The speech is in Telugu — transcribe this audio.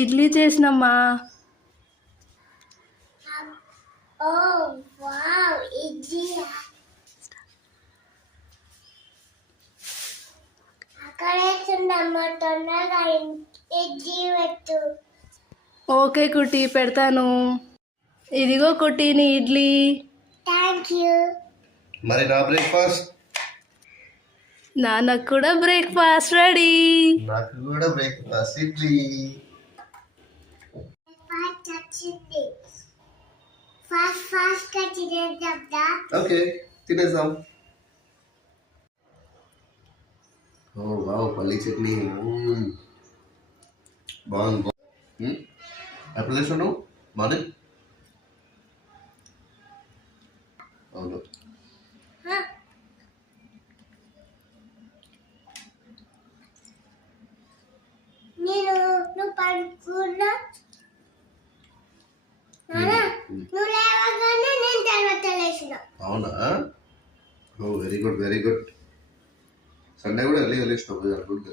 ఇడ్లీ చేసినమ్మా. ఓకే కుట్టి, పెడతాను. ఇదిగో కుట్టి నీ ఇడ్లీ. మరి నా బ్రేక్ఫాస్ట్. నాన్నకు కూడా బ్రేక్ఫాస్ట్ రెడీ. నాకు కూడా బ్రేక్ఫాస్ట్ ఇడ్లీ. ఓకే, తినేద్దాం. ఓ వావ్, పల్లీ చట్నీ బాగుంది. ఎప్పుడు తెచ్చున్నావు? మార్నింగ్. అవును. అవునా? Oh very good, very good. Sunday కూడా వెళ్ళి వెళ్ళేసినావు. గుడ్.